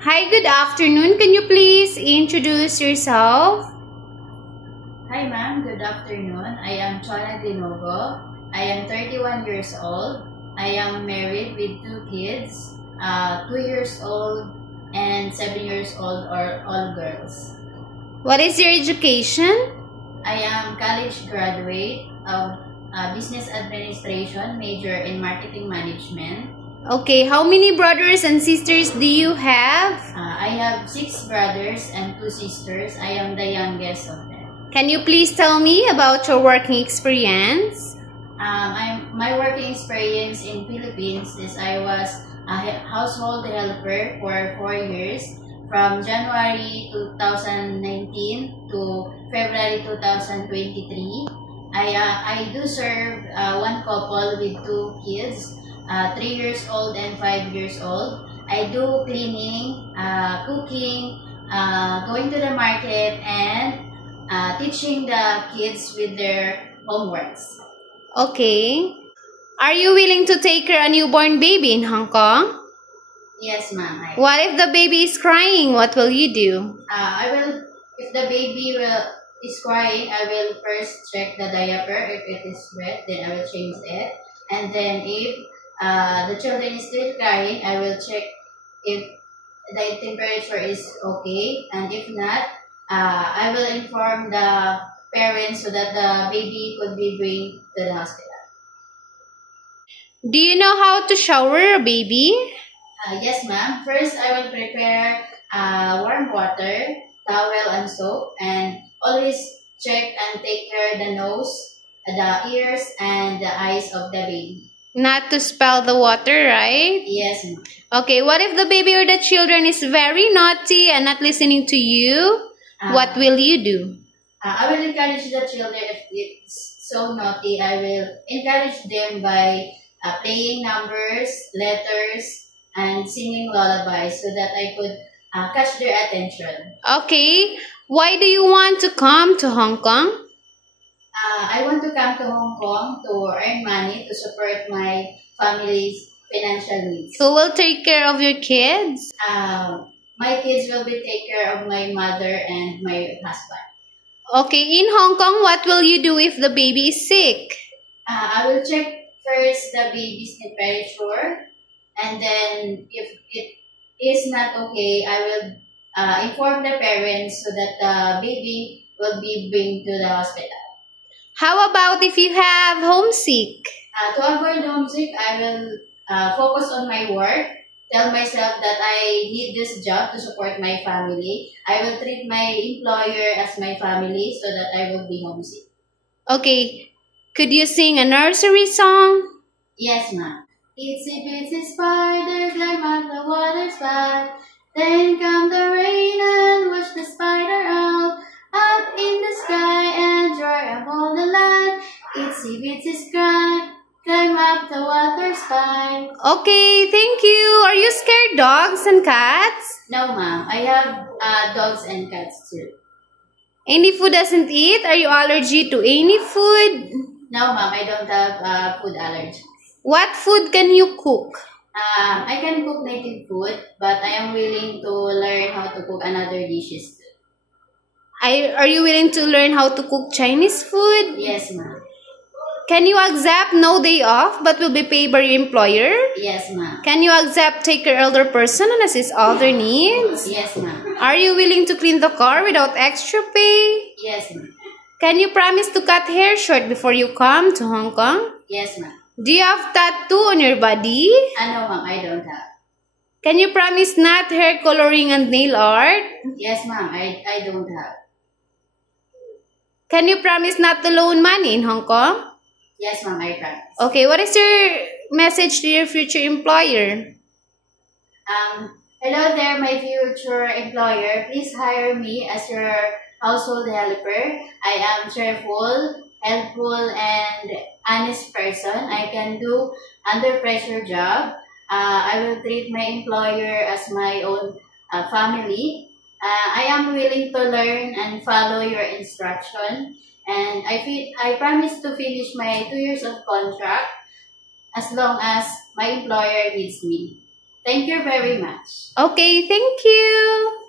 Hi, good afternoon. Can you please introduce yourself? Hi ma'am, good afternoon. I am Chona Dinogo. I am 31 years old. I am married with 2 kids, 2 years old and 7 years old, are all girls. What is your education? I am college graduate of Business Administration, major in Marketing Management. Okay, how many brothers and sisters do you have? I have 6 brothers and 2 sisters. I am the youngest of them. Can you please tell me about your working experience? My working experience in Philippines is I was a household helper for 4 years, from January 2019 to February 2023. I do serve one couple with 2 kids, 3 years old and 5 years old. I do cleaning, cooking, going to the market, and teaching the kids with their homeworks. Okay. Are you willing to take care of a newborn baby in Hong Kong? Yes, ma'am. What if the baby is crying? What will you do? I will, if the baby is crying, I will first check the diaper. If it is wet, then I will change it. And then if the children is still crying, I will check if the temperature is okay. And if not, I will inform the parents so that the baby could be bring to the hospital. Do you know how to shower a baby? Yes, ma'am. First, I will prepare warm water, towel, and soap, and always check and take care the nose, the ears, and the eyes of the baby. Not to spill the water, right? Yes, ma'am. Okay, what if the baby or the children is very naughty and not listening to you? What will you do? I will encourage the children. If it's so naughty, I will encourage them by playing numbers, letters, and singing lullabies so that I could catch their attention. Okay, why do you want to come to Hong Kong? I want to come to Hong Kong to earn money to support my family's financial needs. Who will take care of your kids? My kids will be take care of my mother and my husband. Okay, in Hong Kong, what will you do if the baby is sick? I will check first the baby's temperature, and then if it is not okay, I will inform the parents so that the baby will be bring to the hospital. How about if you have homesick? To avoid homesick, I will focus on my work. Tell myself that I need this job to support my family. I will treat my employer as my family so that I will be homesick. Okay, could you sing a nursery song? Yes, ma'am. Itsy bitsy spider climb up the water spout. Then come the rain and wash the spider out. Up in the sky and dry up all the land. Itsy bitsy spider climb up the water spout. Okay, thank you. Are you scared dogs and cats? No, ma'am. I have dogs and cats too. Any food doesn't eat? Are you allergic to any food? No, ma'am. I don't have food allergies. What food can you cook? I can cook native food, but I am willing to learn how to cook another dishes too. Are you willing to learn how to cook Chinese food? Yes, ma'am. Can you accept no day off but will be paid by your employer? Yes, ma'am. Can you accept take care elder person and assist all their needs? Yes, ma'am. Are you willing to clean the car without extra pay? Yes, ma'am. Can you promise to cut hair short before you come to Hong Kong? Yes, ma'am. Do you have tattoo on your body? No, ma'am. I don't have. Can you promise not hair coloring and nail art? Yes, ma'am. I don't have. Can you promise not to loan money in Hong Kong? Yes, ma'am. I promise. Okay, what is your message to your future employer? Hello there, my future employer. Please hire me as your household helper. I am cheerful, helpful, and honest person. I can do under pressure job. I will treat my employer as my own family. I am willing to learn and follow your instruction. And I promise to finish my 2 years of contract as long as my employer needs me. Thank you very much. Okay, thank you.